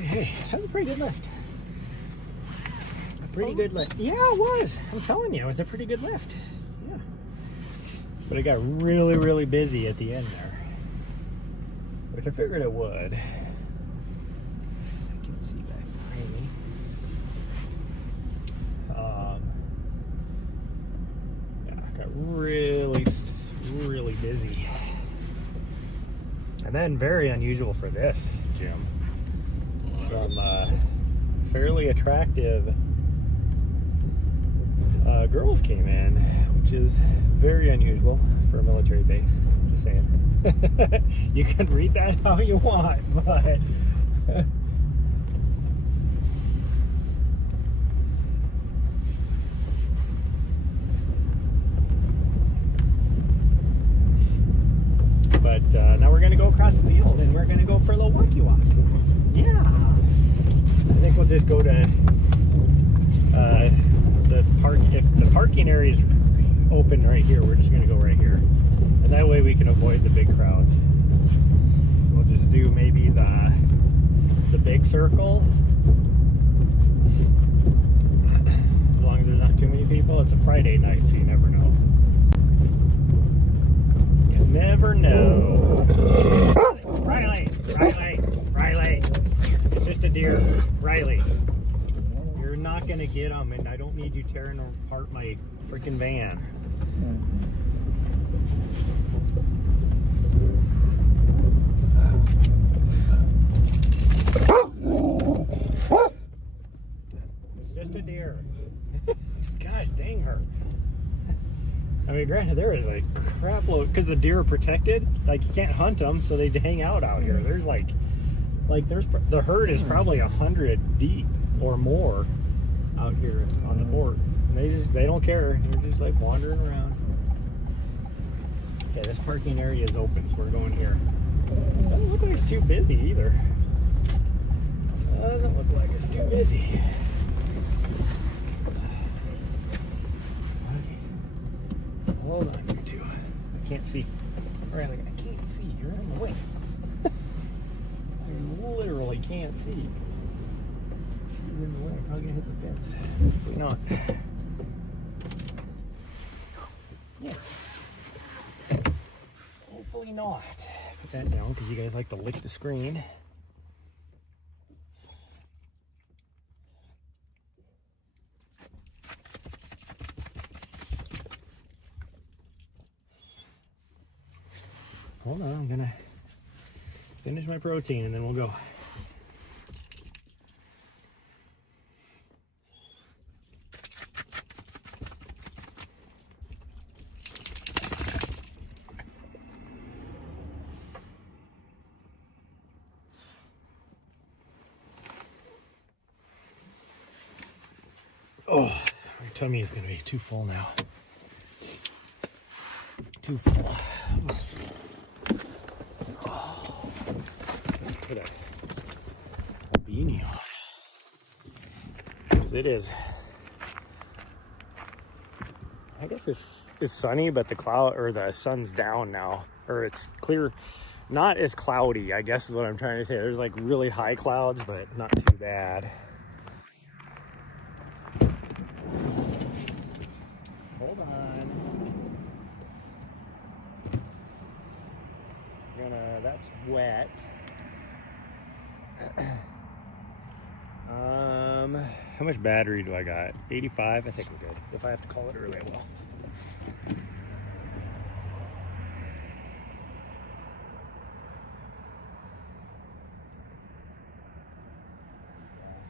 Hey, that was a pretty good lift. A pretty good lift. Yeah, it was. I'm telling you, it was a pretty good lift. Yeah. But it got really, really busy at the end there, which I figured it would. I can see back behind me. Yeah, it got really busy. And then very unusual for this gym. Some fairly attractive girls came in, which is very unusual for a military base. Just saying. You can read that how you want, but now we're gonna go across the field and we're gonna go for a little walkie walk. Yeah, I think we'll just go to the park. If the parking area is open right here, we're just gonna go right here, and that way we can avoid the big crowds. We'll just do maybe the big circle, as long as there's not too many people. It's a Friday night, so you never know. You never know. Riley, it's just a deer. Riley, you're not gonna get them, and I don't need you tearing apart my freaking van. It's just a deer. Gosh dang her. I mean, granted, there is a crap load, because the deer are protected. Like, you can't hunt them, so they hang out here. There's the herd is probably 100 deep or more out here on the fort. And they don't care. They're just like wandering around. Okay, this parking area is open, so we're going here. Doesn't look like it's too busy either. Doesn't look like it's too busy. Hold on, you two. I can't see. Alright, I can't see. You're in the way. I literally can't see. She's in the way. I'm probably gonna hit the fence. Hopefully not. Yeah. Hopefully not. Put that down because you guys like to lick the screen. Hold on, I'm gonna finish my protein and then we'll go. Oh, my tummy is gonna be too full now. Too full. Put a beanie on, because it is, I guess it's sunny, but the sun's down now, or it's clear, not as cloudy, I guess is what I'm trying to say. There's like really high clouds, but not too bad. Hold on. That's wet. How much battery do I got? 85? I think I'm good. If I have to call it early, I will.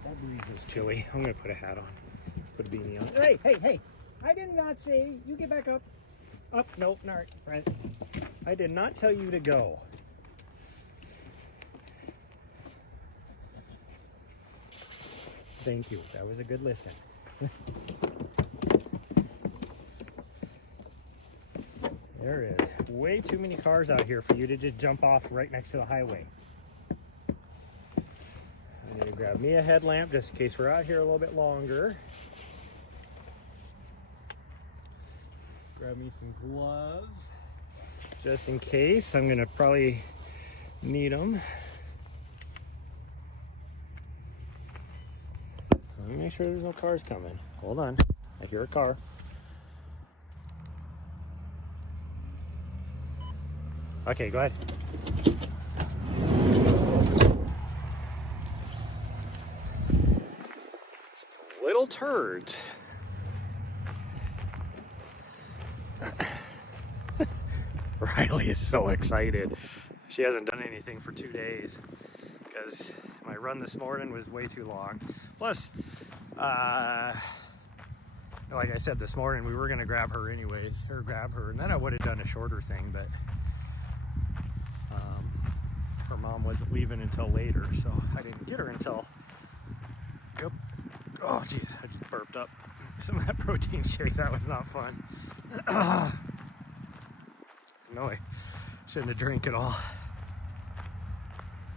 That breeze is chilly. I'm gonna put a hat on. Put a beanie on. Hey! I did not say you get back up. Up, nope, not right. I did not tell you to go. Thank you. That was a good listen. There is way too many cars out here for you to just jump off right next to the highway. I need to grab me a headlamp just in case we're out here a little bit longer. Grab me some gloves just in case. I'm gonna probably need them. Let me make sure there's no cars coming. Hold on. I hear a car. Okay, go ahead. Little turds. Riley is so excited. She hasn't done anything for 2 days because my run this morning was way too long. Plus, like I said this morning, we were going to grab her anyways, and then I would have done a shorter thing, but her mom wasn't leaving until later, so I didn't get her until, oh jeez, I just burped up some of that protein shake. That was not fun. No, I shouldn't have drank it all.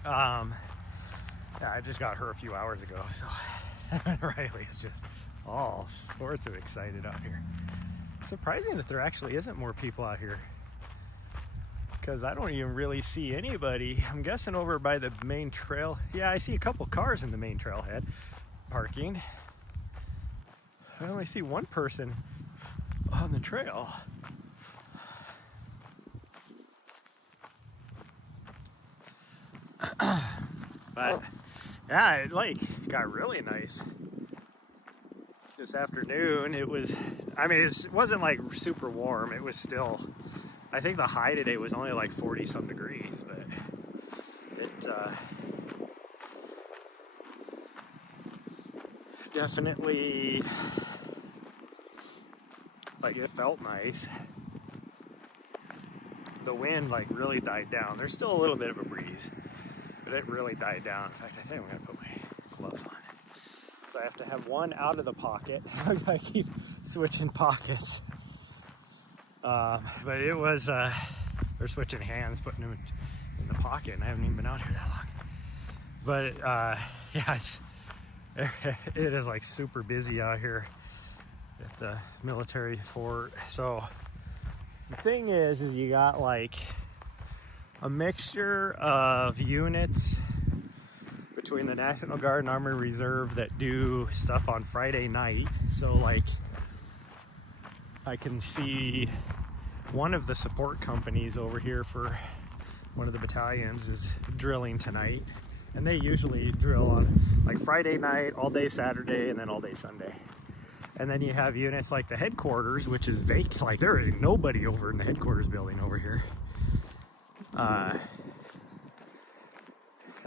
Yeah, I just got her a few hours ago, so Riley is just all sorts of excited out here. Surprising that there actually isn't more people out here, because I don't even really see anybody. I'm guessing over by the main trail. Yeah, I see a couple cars in the main trailhead parking. I only see one person on the trail. But yeah, it got really nice this afternoon. It was, I mean, it wasn't like super warm. It was still, I think the high today was only like 40 some degrees, but it definitely, like, it felt nice. The wind like really died down. There's still a little bit of a breeze, but it really died down. In fact, I think I'm gonna put my gloves on. So I have to have one out of the pocket. I keep switching pockets. But it was, they're switching hands, putting them in the pocket, and I haven't even been out here that long. But yeah, it is like super busy out here at the military fort. So the thing is you got like a mixture of units between the National Guard and Army Reserve that do stuff on Friday night. So like I can see one of the support companies over here for one of the battalions is drilling tonight, and they usually drill on like Friday night, all day Saturday, and then all day Sunday. And then you have units like the headquarters, which is vacant. Like there is nobody over in the headquarters building over here. And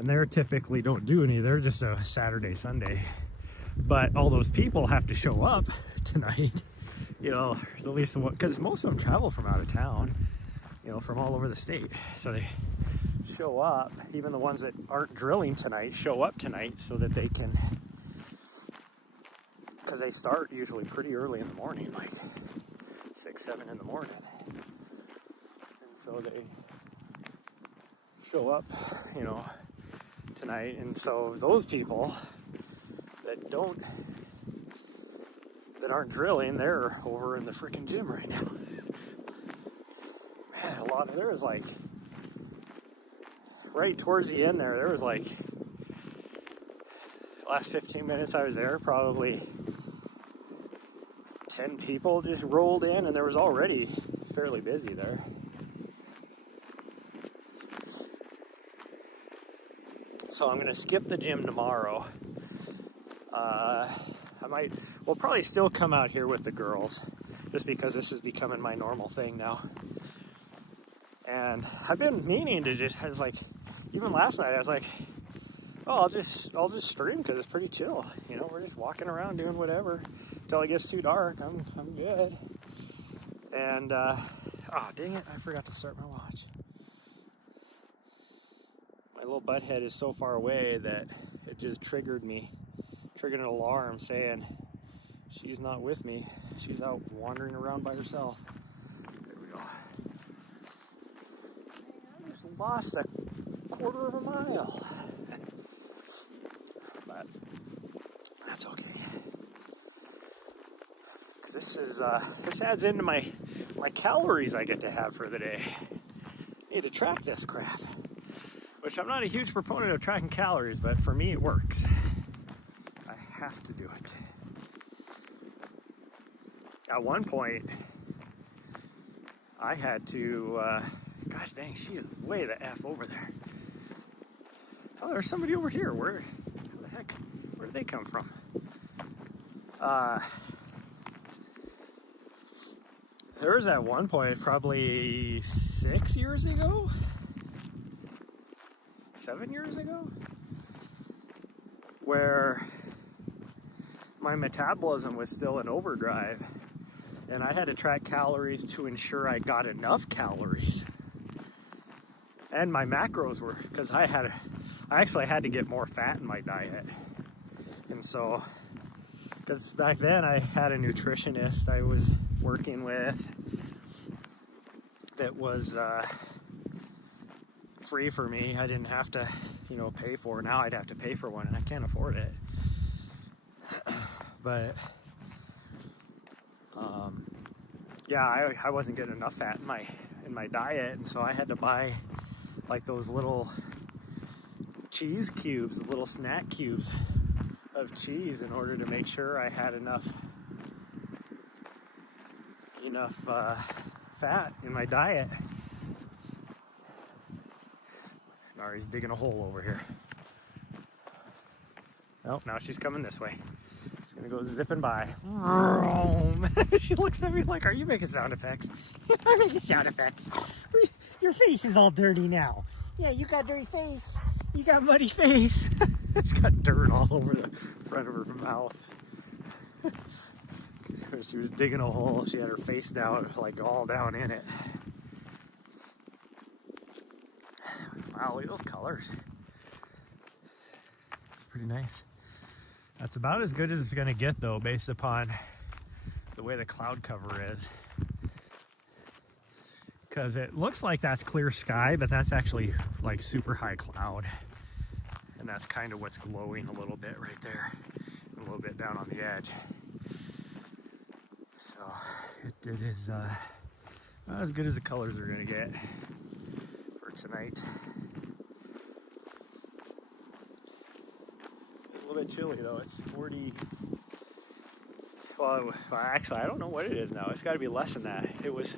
they're typically don't do any, they're just a Saturday, Sunday. But all those people have to show up tonight, you know, at least because most of them travel from out of town, you know, from all over the state. So they show up, even the ones that aren't drilling tonight show up tonight so that they can, because they start usually pretty early in the morning, like 6, 7 in the morning. And so they show up, you know, tonight. And so those people that aren't drilling, they're over in the freaking gym right now. Man, a lot of, there was like, right towards the end there was like, last 15 minutes I was there, probably 10 people just rolled in, and there was already fairly busy there. So I'm gonna skip the gym tomorrow. We'll probably still come out here with the girls, just because this is becoming my normal thing now. And I've been meaning to just, I was like, even last night I was like, oh, I'll just stream because it's pretty chill. You know, we're just walking around doing whatever until it gets too dark. I'm good. And oh dang it, I forgot to start my watch. My little butt head is so far away that it just triggered an alarm saying she's not with me. She's out wandering around by herself. There we go. I just lost a quarter of a mile. But that's okay. Because this adds into my calories I get to have for the day. I need to track this crap. Which I'm not a huge proponent of tracking calories, but for me it works. I have to do it. At one point, I had to, gosh dang, she is way the F over there. Oh, there's somebody over here. Where the heck, where did they come from? There was at one point, probably 6 years ago, 7 years ago, where my metabolism was still in overdrive, and I had to track calories to ensure I got enough calories. And my macros were, because I actually had to get more fat in my diet. And so, because back then I had a nutritionist I was working with that was free for me. I didn't have to, pay for it. Now I'd have to pay for one, and I can't afford it. But yeah, I wasn't getting enough fat in my diet, and so I had to buy like those little cheese cubes, little snack cubes of cheese in order to make sure I had enough fat in my diet. Nahri's digging a hole over here. Oh, now she's coming this way. She's gonna go zipping by. She looks at me like, "Are you making sound effects?" I'm making sound effects. Your face is all dirty now. Yeah, you got dirty face. You got muddy face. She's got dirt all over the front of her mouth. She was digging a hole. She had her face down, like all down in it. Wow, look at those colors. It's pretty nice. That's about as good as it's gonna get though, based upon the way the cloud cover is. Because it looks like that's clear sky, but that's actually like super high cloud. And that's kind of what's glowing a little bit right there, a little bit down on the edge. So it is not as good as the colors are gonna get for tonight. It's a little bit chilly though. It's 40. Well, actually, I don't know what it is now. It's got to be less than that. It was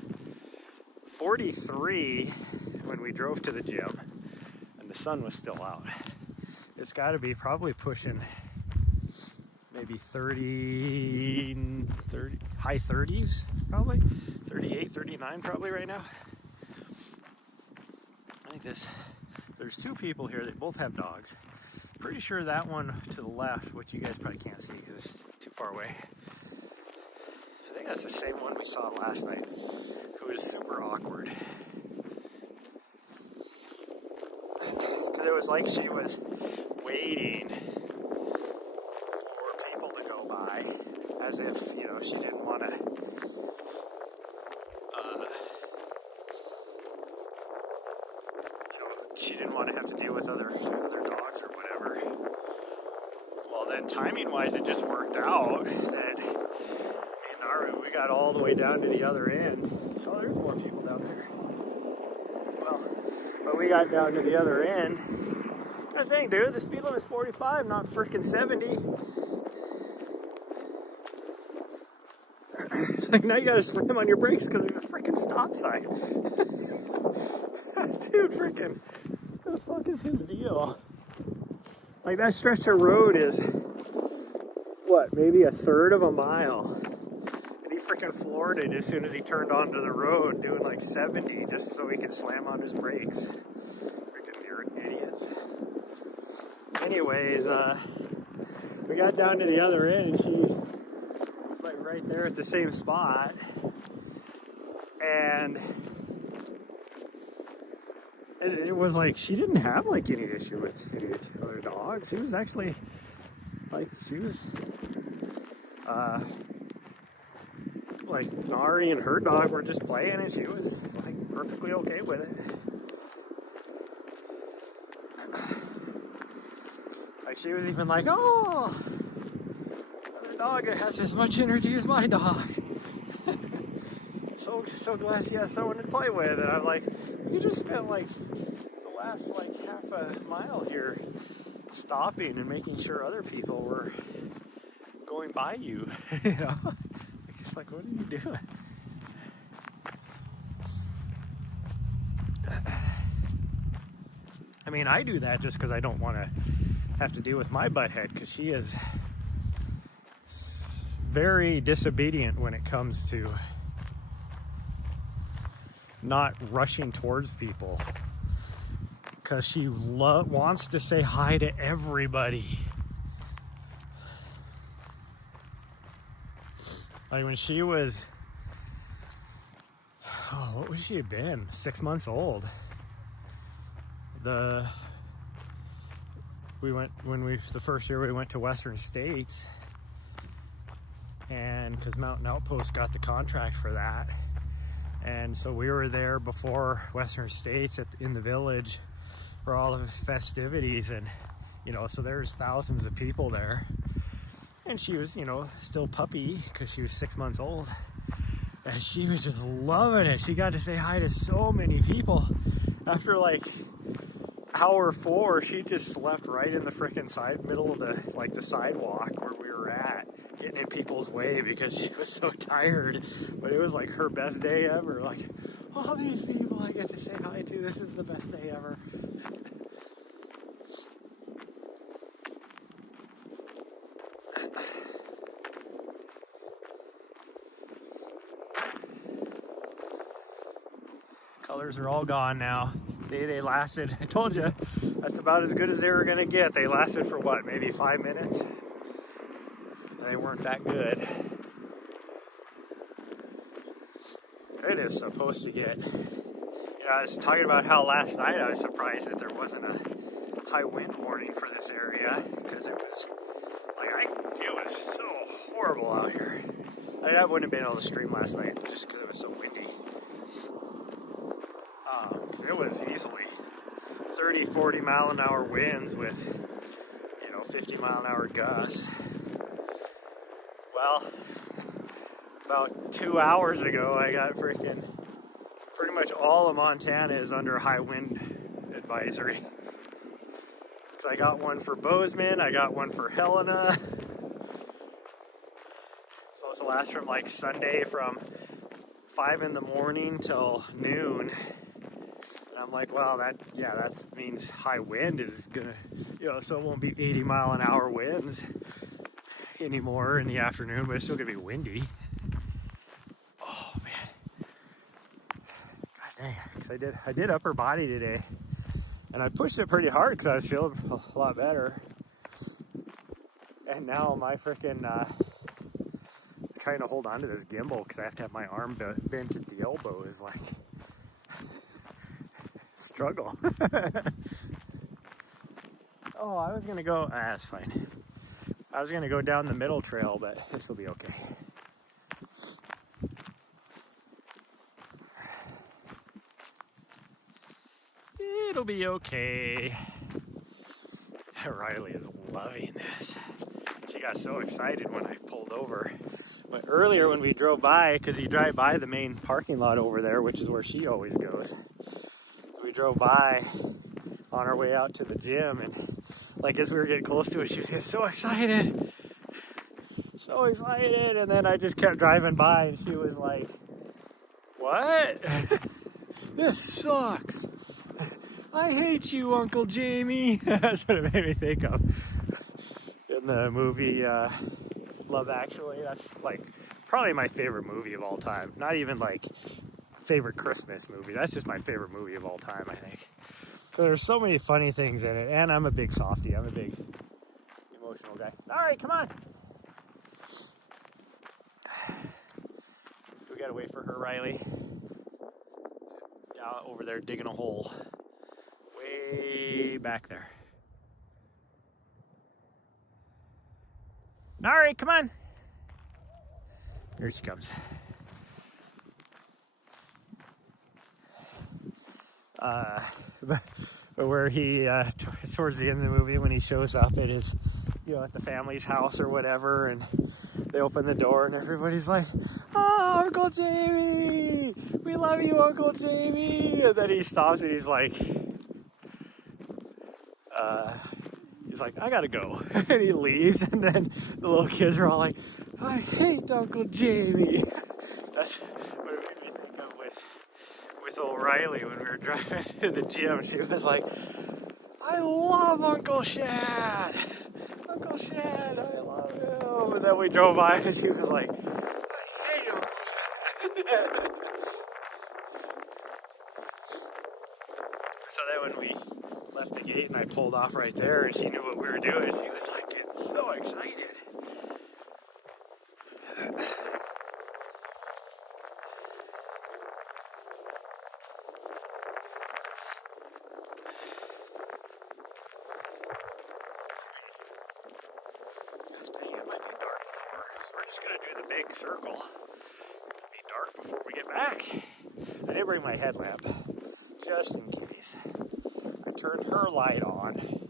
43 when we drove to the gym, and the sun was still out. It's got to be probably pushing maybe 30, high 30s, probably 38, 39 probably right now. I think there's two people here that both have dogs. Pretty sure that one to the left, which you guys probably can't see because it's too far away. I think that's the same one we saw last night, who was super awkward. Because it was like she was waiting for people to go by, as if, she didn't want to, she didn't want to have to deal with other dogs or whatever. Well, then timing-wise, it just worked out that we got all the way down to the other end. Oh, there's more people down there as well. But we got down to the other end. That's the thing, dude. The speed limit is 45, not freaking 70. It's like now you gotta slam on your brakes because there's a freaking stop sign. Dude, freaking, what the fuck is his deal? Like that stretch of road is, what, maybe a third of a mile. Freaking floored it as soon as he turned onto the road, doing like 70 just so he could slam on his brakes. Freaking idiots. Anyways, we got down to the other end, and she was like right there at the same spot, and it was like she didn't have like any issue with any other dogs. She was actually like, she was like Nahri and her dog were just playing, and she was like perfectly okay with it. Like she was even like, "Oh, the dog has as much energy as my dog." so glad she has someone to play with. And I'm like, you just spent like the last like half a mile here stopping and making sure other people were going by you, you know? It's like, what are you doing? I mean, I do that just because I don't want to have to deal with my butthead, because she is very disobedient when it comes to not rushing towards people, because she wants to say hi to everybody. Like when she was, what would she have been? 6 months old. The first year we went to Western States, and because Mountain Outpost got the contract for that, and so we were there before Western States in the village for all of the festivities, and you know, so there's thousands of people there, and she was, you know, still puppy because she was 6 months old, and she was just loving it. She got to say hi to so many people. After like hour 4, she just slept right in the frickin' middle of the sidewalk where we were at, getting in people's way because she was so tired. But it was like her best day ever. Like, all these people I get to say hi to, this is the best day ever. Colors are all gone now. They lasted, I told you, that's about as good as they were gonna get. They lasted for what, maybe 5 minutes? They weren't that good. It is supposed to get, you know, I was talking about how last night I was surprised that there wasn't a high wind warning for this area, because it was, like, it was so horrible out here. I wouldn't have been able to stream last night just because it was so windy. It was easily 30, 40 mile an hour winds with, you know, 50 mile an hour gusts. Well, about 2 hours ago, I got pretty much all of Montana is under high wind advisory. So I got one for Bozeman, I got one for Helena. Supposed to last from like Sunday from 5 in the morning till noon. I'm like, well, that means high wind is gonna, you know, so it won't be 80 mile an hour winds anymore in the afternoon, but it's still gonna be windy. Oh man, god dang, because I did upper body today, and I pushed it pretty hard because I was feeling a lot better. And now my freaking trying to hold on to this gimbal because I have to have my arm bent at the elbow is like struggle. Oh, I was gonna go, that's fine. I was gonna go down the middle trail, but this will be okay. It'll be okay. Riley is loving this. She got so excited when I pulled over. But earlier when we drove by, because you drive by the main parking lot over there, which is where she always goes. We drove by on our way out to the gym, and like as we were getting close to it, she was getting so excited. So excited, and then I just kept driving by and she was like, what? This sucks. I hate you, Uncle Jamie. That's what it made me think of. In the movie Love Actually, that's like probably my favorite movie of all time. Not even like favorite Christmas movie. That's just my favorite movie of all time, I think. So there's so many funny things in it, and I'm a big softie. I'm a big emotional guy. All right, come on. We gotta wait for her, Riley. Down over there digging a hole. Way back there. Nahri, come on. Here she comes. Where he, towards the end of the movie, when he shows up at his, you know, at the family's house or whatever, and they open the door and everybody's like, oh, Uncle Jamie, we love you, Uncle Jamie. And then he stops and he's like, he's like, I gotta go. And he leaves, and then the little kids are all like, I hate Uncle Jamie. That's what it made me think of with old Riley when we were driving to the gym. She was like, I love Uncle Shad. Uncle Shad, I love him. And then we drove by, and she was like, I hate Uncle Shad. So then when we left the gate and I pulled off right there and she knew what we were doing, she was like getting so excited. Gosh dang, it might be dark before, because we're just going to do the big circle. It'll be dark before we get back. I did bring my headlamp, just in case. I turned her light on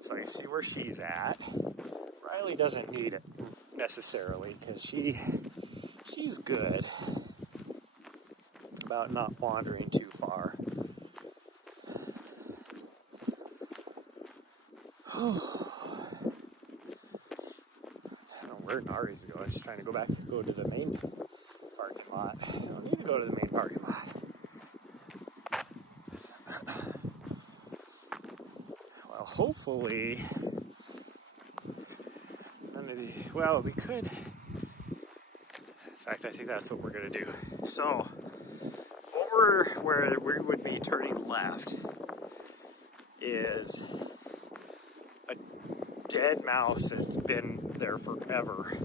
so I can see where she's at. Riley doesn't need it necessarily because she's good about not wandering too far. I don't know where Nahri's going. She's trying to go to the main parking lot. I don't need to go to the main parking lot. Well, hopefully, well, we could. In fact, I think that's what we're going to do. So, over where we would be turning left is a dead mouse that's been there forever.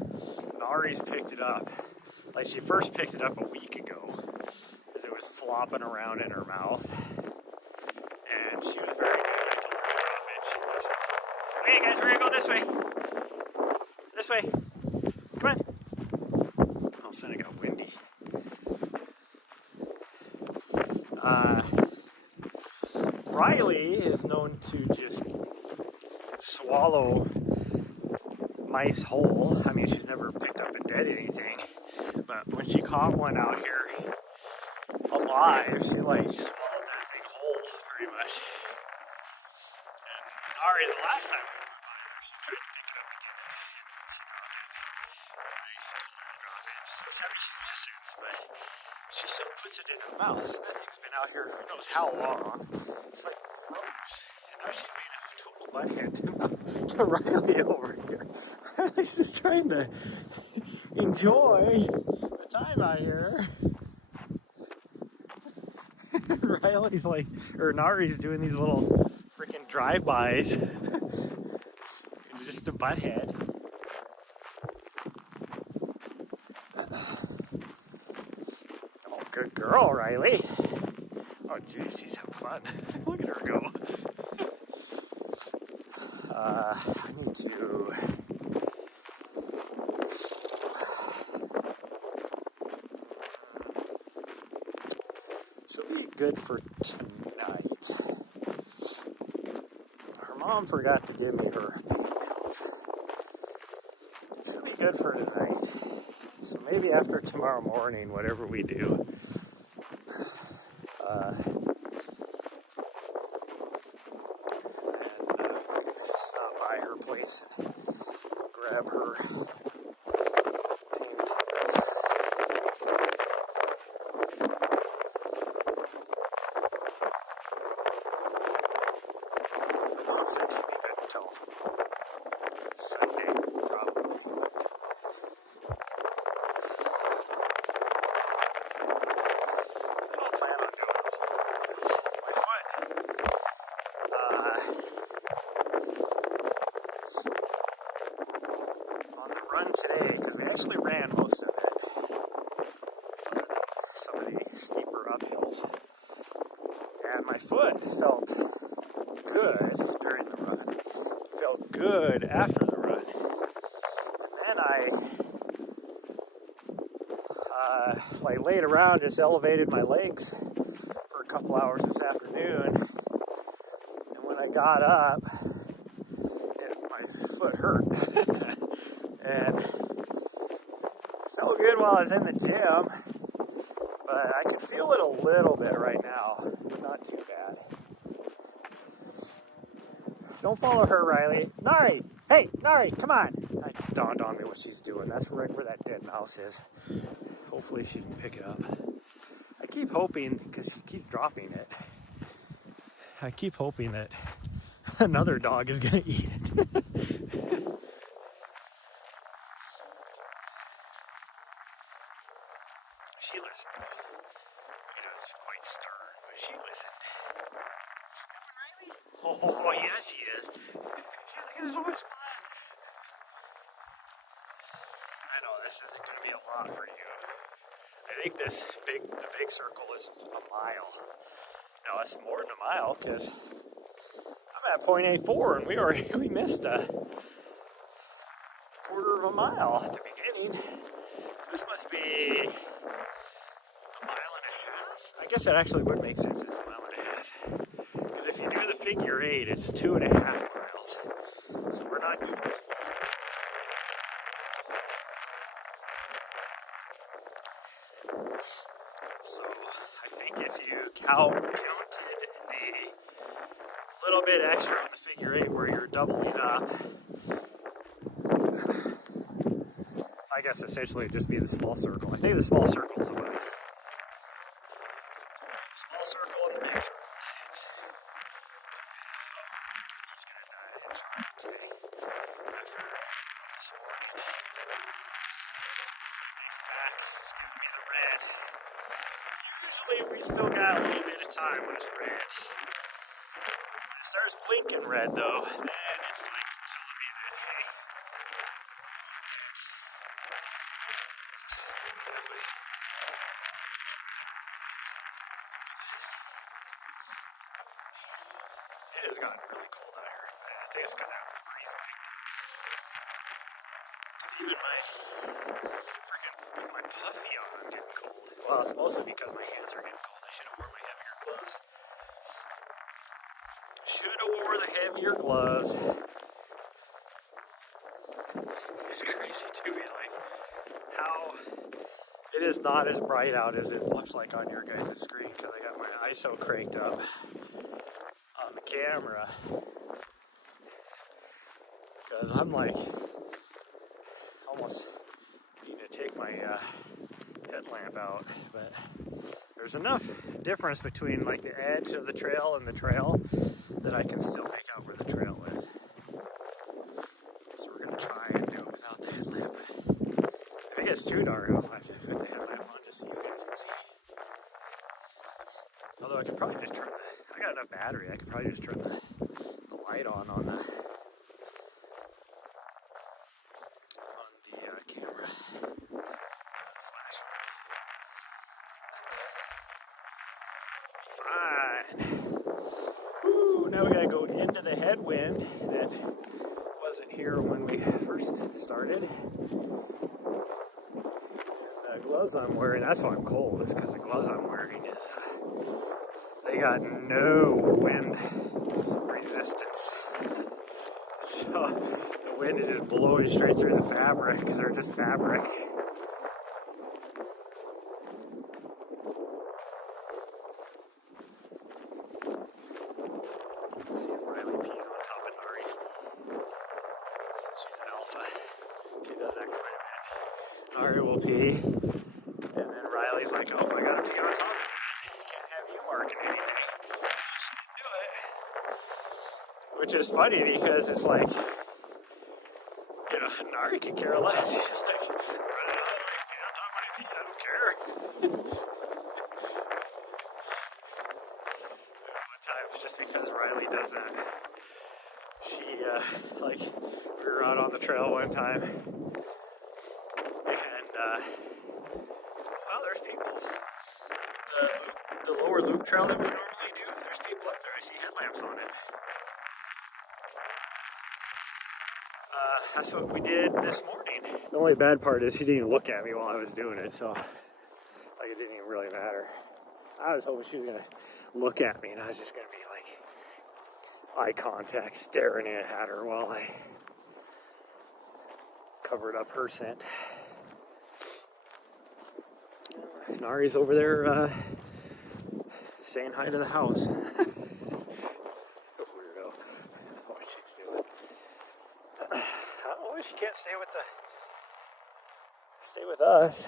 Nahri's picked it up. Like, she first picked it up a week ago because it was flopping around in her mouth. And she was very good. I told her to get off it. She listened. Okay, guys, we're going to go this way. This way. Come on. All of a sudden it got windy. Riley is known to just swallow mice whole. I mean, she's never picked up and dead anything. But when she caught one out here alive, she like swallowed that thing whole pretty much. And Nahri, the last time we were by her, she tried to pick it up again. And she dropped it. I told her to drop it. So I mean, she listens, but she still puts it in her mouth. That thing's been out here who knows how long. It's like gross. And now she's being a total butthead to Riley over here. Riley's just trying to enjoy the time out here. Riley's like, or Nahri's doing these little freaking drive-bys. Just a butthead. Oh, good girl, Riley. Oh, geez, she's having fun. Look at her go. I need to... She'll be good for tonight. Her mom forgot to give me her pills. She'll be good for tonight. So maybe after tomorrow morning, whatever we do, stop by her place and grab her pain pills. So it should be good until Sunday, probably. I don't plan on doing a whole lot of my foot. On the run today, because we actually ran most of it, some of the steeper uphills, and my foot felt good during the run, felt good after the run, and then I laid around, just elevated my legs for a couple hours this afternoon, and when I got up, my foot hurt. And it felt good while I was in the gym, but I can feel it a little bit right now, but not too bad. Don't follow her, Riley. Nahri! Hey, Nahri, come on! It just dawned on me what she's doing. That's right where that dead mouse is. Hopefully she can pick it up. I keep hoping, because she keeps dropping it, I keep hoping that another dog is going to eat it. She listened. It was quite stern, but she listened. Oh, yeah, she is. She's like, it's so much fun. I know this isn't going to be a lot for you. I think the big circle is a mile. No, it's more than a mile because I'm at 0.84 and we missed a quarter of a mile at the beginning. So this must be a mile and a half. I guess that actually would make sense. It's a mile and a half. Because if you do the figure 8, it's 2.5 miles. So we're not doing this. So I think if you counted the little bit extra on the figure 8 where you're doubling up, I guess essentially it'd just be the small circle. I think the small circle's about the small circle and the big circle. He's gonna die today after this morning. He's back. It's giving me the red. Usually we still got a little bit of time when it's red. When it starts blinking red though, then it's like telling me that, hey, it's dead. So definitely. It has gotten really cold out here. I think it's because that breeze picked up. Because even with my puffy on, I'm getting cold. Well, it's mostly because my hands are getting cold. I should have worn my heavier gloves. Should have wore the heavier gloves. It's crazy to me, like how it is not as bright out as it looks like on your guys' screen because I got my ISO cranked up on the camera. Because I'm like almost need to take my headlamp out, but there's enough difference between like the edge of the trail and the trail that I can still make out where the trail is. So we're gonna try and do it without the headlamp. If it gets too dark, I'll have to put the headlamp on just so you guys can see. Although I could probably just turn I got enough battery, I could probably just turn the light on the camera. Flash on. Fine. Woo, now we gotta go into the headwind that wasn't here when we first started. The gloves I'm wearing, that's why I'm cold, is because the gloves I'm wearing is, they got no wind resistance. So the wind is just blowing straight through the fabric because they're just fabric. Let's see if Riley pees on top of Nahri. Since she's an alpha, she does that quite a bit. Nahri will pee, and then Riley's like, "Oh, I gotta pee on top of it. Can't have you marking anything." She didn't do it. Which is funny because it's like, you know, Nahri can care less. She's like, running out, like, pee on top of my feet, I don't care. There's one time, just because Riley does that, she, like, we were out on the trail one time, and, well, there's people. The lower loop trail that we normally do, there's people up there. I see headlamps on it. That's what we did this morning. The only bad part is she didn't even look at me while I was doing it, so like it didn't even really matter. I was hoping she was gonna look at me and I was just gonna be like eye contact staring at her while I covered up her scent. Nahri's over there saying hi to the house. Weirdo. Oh, Probably she can't stay with us.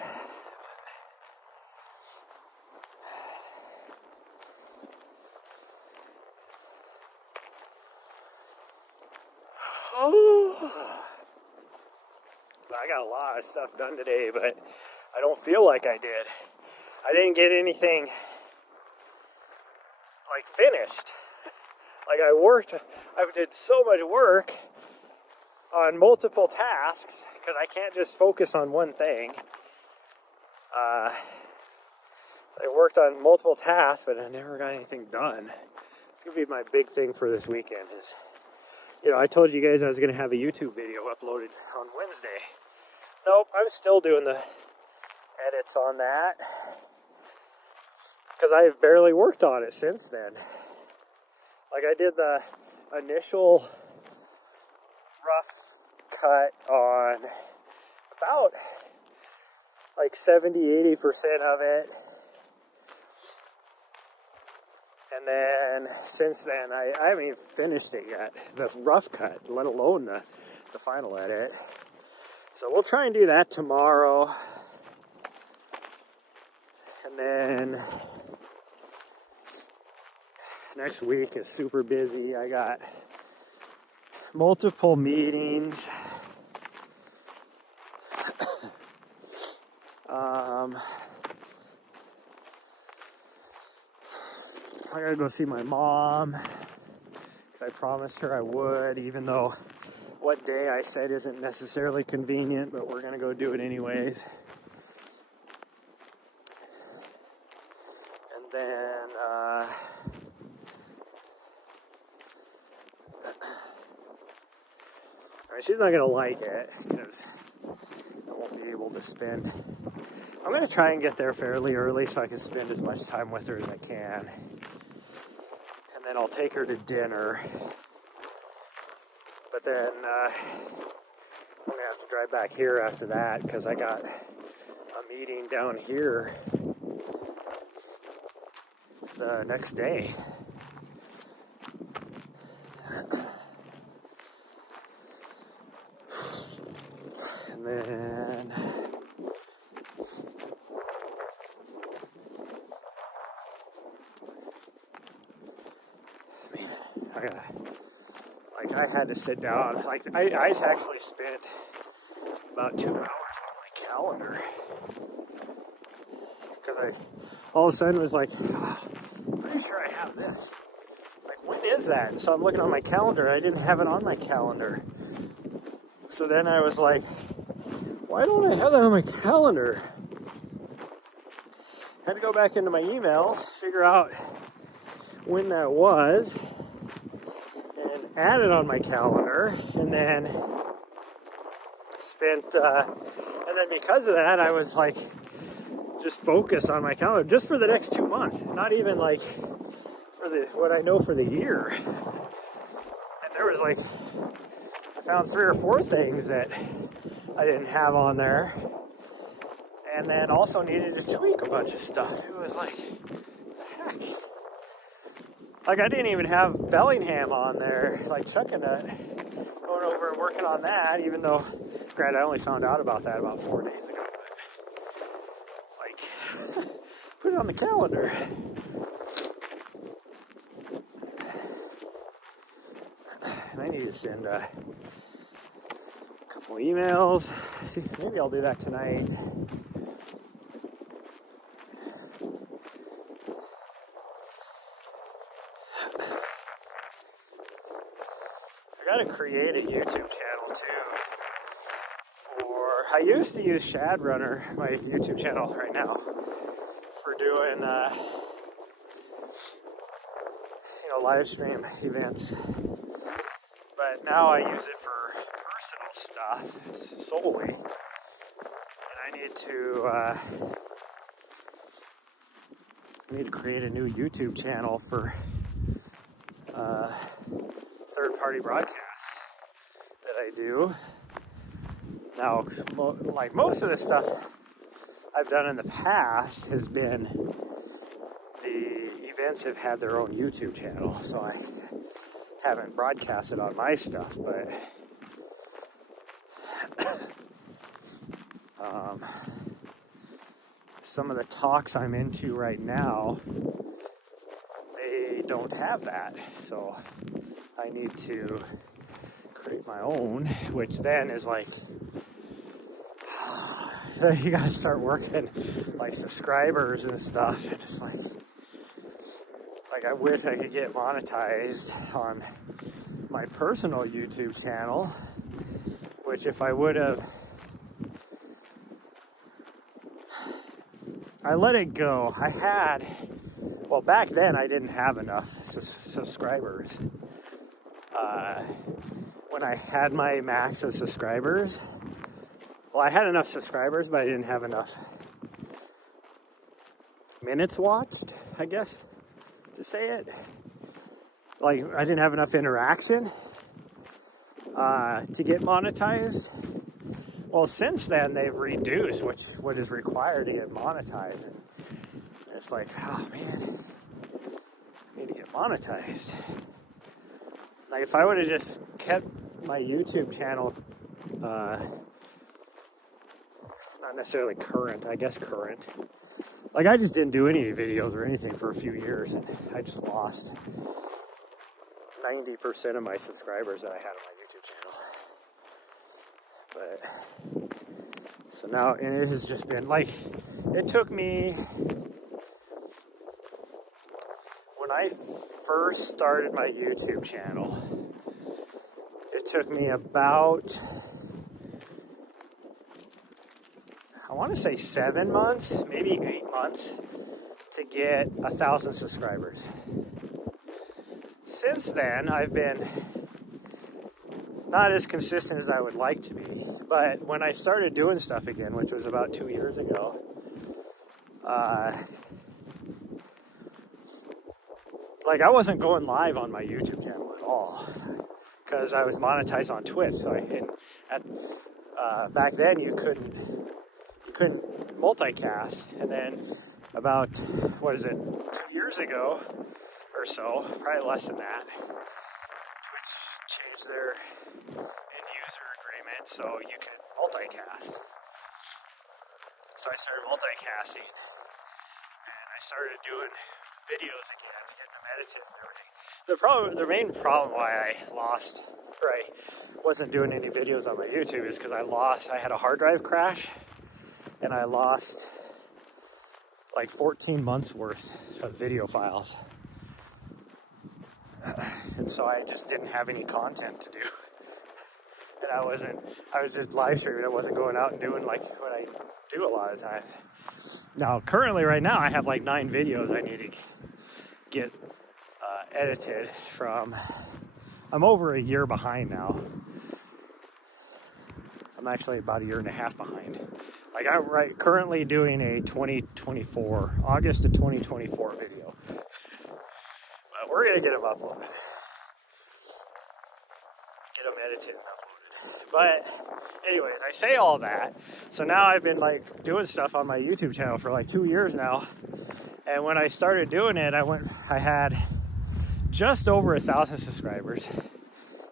Oh. I got a lot of stuff done today, but I don't feel like I did. I didn't get anything like finished. Like I did so much work on multiple tasks because I can't just focus on one thing. I worked on multiple tasks, but I never got anything done. It's gonna be my big thing for this weekend. Is, you know, I told you guys I was gonna have a YouTube video uploaded on Wednesday. Nope, I'm still doing the edits on that because I've barely worked on it since then. Like I did the initial rough cut on about like 70-80% of it, and then since then I haven't even finished it yet, the rough cut, let alone the final edit. So we'll try and do that tomorrow, and then next week is super busy. I got multiple meetings. I gotta go see my mom because I promised her I would, even though what day I said isn't necessarily convenient, but we're gonna go do it anyways. And then I mean, she's not gonna like it because I won't be able to spend. I'm gonna try and get there fairly early so I can spend as much time with her as I can. And then I'll take her to dinner. But then I'm gonna have to drive back here after that because I got a meeting down here the next day. And then I had to sit down. Like I actually spent about 2 hours on my calendar because I all of a sudden was like, oh, I'm pretty sure I have this. Like, when is that? So I'm looking on my calendar. I didn't have it on my calendar. So then I was like, why don't I have that on my calendar? Had to go back into my emails, figure out when that was, and add it on my calendar, and then and then because of that, I was like, just focus on my calendar, just for the next 2 months, not even like for what I know for the year. And there was like, I found 3 or 4 things that I didn't have on there, and then also needed to tweak a bunch of stuff. It was like, what the heck? Like, I didn't even have Bellingham on there, like Chuckanut, going over and working on that, even though, granted, I only found out about that about 4 days ago, but, like, put it on the calendar. And I need to send a couple emails. See, maybe I'll do that tonight. I gotta create a YouTube channel too. I used to use Shadrunner, my YouTube channel right now, for doing live stream events. But now I use it for personal stuff solely. And I need to create a new YouTube channel for third-party broadcasts that I do. Now, like most of the stuff I've done in the past has been the events have had their own YouTube channel, so I haven't broadcasted on my stuff, but Some of the talks I'm into right now, they don't have that. So I need to create my own, which then is like, you gotta start working like subscribers and stuff. And it's like I wish I could get monetized on my personal YouTube channel, which if I would have, I let it go. I had, well, back then I didn't have enough subscribers. When I had my max of subscribers, well, I had enough subscribers, but I didn't have enough minutes watched, I guess, to say it. Like, I didn't have enough interaction to get monetized. Well, since then, they've reduced what is required to get monetized. And it's like, oh man, I need to get monetized. Like, if I would have just kept my YouTube channel, not necessarily current, I guess current. Like, I just didn't do any videos or anything for a few years, and I just lost 90% of my subscribers that I had on my YouTube channel. But, so now, and it has just been, like, it took me, when I first started my YouTube channel, it took me about, I want to say 7 months, maybe 8 months to get 1,000 subscribers. Since then, I've been not as consistent as I would like to be, but when I started doing stuff again, which was about 2 years ago, like, I wasn't going live on my YouTube channel at all because I was monetized on Twitch. So back then you couldn't multicast, and then about 2 years ago or so, probably less than that, Twitch changed their end user agreement so you could multicast. So I started multicasting, and I started doing videos again, getting them edited and everything. The main problem why I wasn't doing any videos on my YouTube is because I had a hard drive crash, and I lost like 14 months worth of video files. And so I just didn't have any content to do. And I was just live streaming. I wasn't going out and doing like what I do a lot of times. Now, currently right now, I have like 9 videos I need to get edited from. I'm over a year behind now. I'm actually about a year and a half behind. Like, I'm currently doing a August of 2024 video. But we're going to get them uploaded. Get them edited and uploaded. But anyways, I say all that. So now I've been like doing stuff on my YouTube channel for like 2 years now. And when I started doing it, I had just over 1,000 subscribers.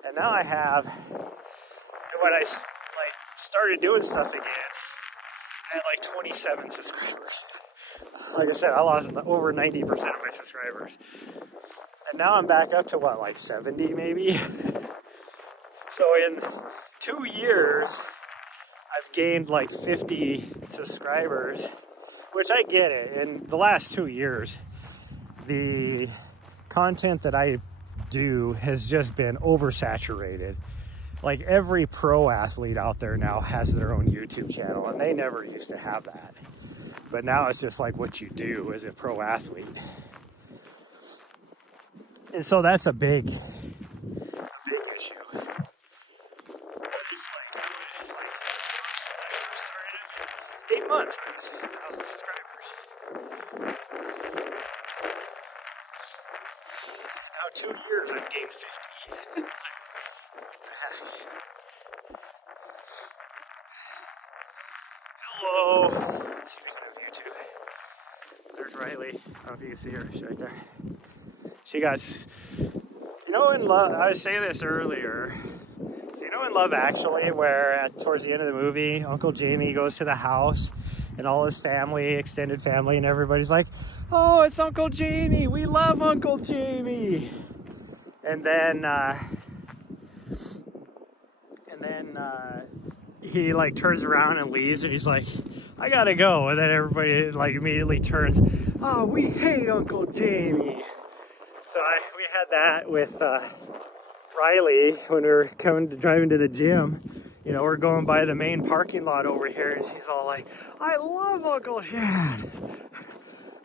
And now I have, when I started doing stuff again, I had like 27 subscribers. Like I said, I lost over 90% of my subscribers. And now I'm back up to like 70 maybe. So in 2 years, I've gained like 50 subscribers, which I get it. In the last 2 years, the content that I do has just been oversaturated. Like, every pro athlete out there now has their own YouTube channel, and they never used to have that. But now it's just like what you do as a pro athlete. And so that's a big issue. It's like when I first started, 8 months, I was 1,000 subscribers. Now 2 years, I've gained 50. Hello. Speaking of YouTube, there's Riley. I don't know if you can see her. She's right there. She got, in love. I was saying this earlier. So, know in Love Actually, where towards the end of the movie, Uncle Jamie goes to the house and all his family, extended family, and everybody's like, oh, it's Uncle Jamie. We love Uncle Jamie. And then he like turns around and leaves, and he's like, I gotta go. And then everybody like immediately turns, oh, we hate Uncle Jamie. So we had that with Riley when we were driving to the gym. You know, we're going by the main parking lot over here, and she's all like, I love Uncle Shad.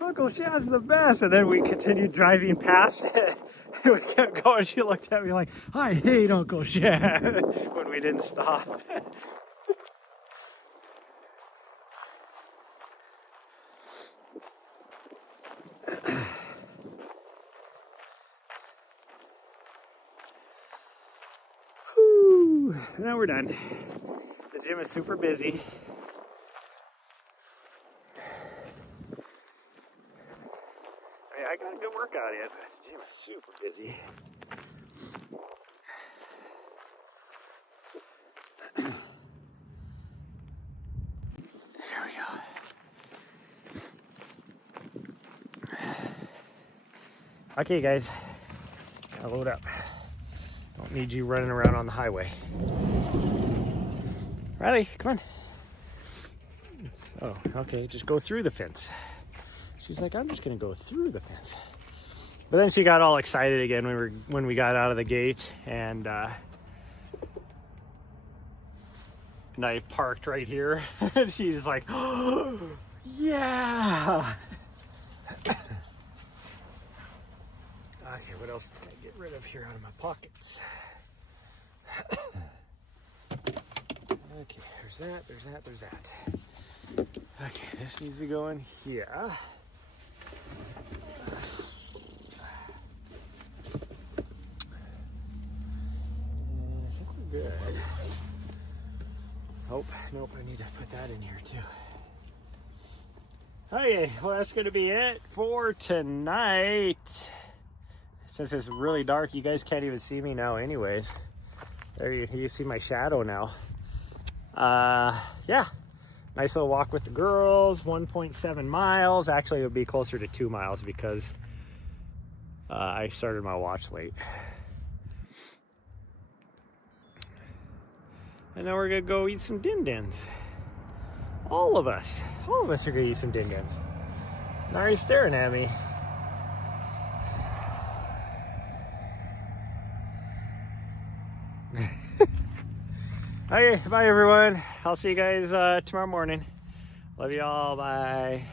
Uncle Shad's the best. And then we continued driving past it. And we kept going. She looked at me like, I hate Uncle Shad, when we didn't stop. Whew. Now we're done. The gym is super busy. I got a good workout in, but the gym is super busy. There we go. Okay, guys, gotta load up. Don't need you running around on the highway. Riley, come on. Oh, okay, just go through the fence. She's like, I'm just gonna go through the fence. But then she got all excited again when we got out of the gate, and I parked right here. And she's like, oh, yeah. Okay, what else can I get rid of here out of my pockets? Okay, there's that, there's that, there's that. Okay, this needs to go in here. I think we're good. Oh, nope, I need to put that in here too. Okay, well that's going to be it for tonight. Since it's really dark, you guys can't even see me now anyways. There you see my shadow now. Yeah, nice little walk with the girls, 1.7 miles. Actually, it would be closer to 2 miles because I started my watch late. And now we're gonna go eat some din-dins. All of us are gonna eat some din-dins. Nahri's staring at me. Okay, bye everyone. I'll see you guys tomorrow morning. Love you all. Bye.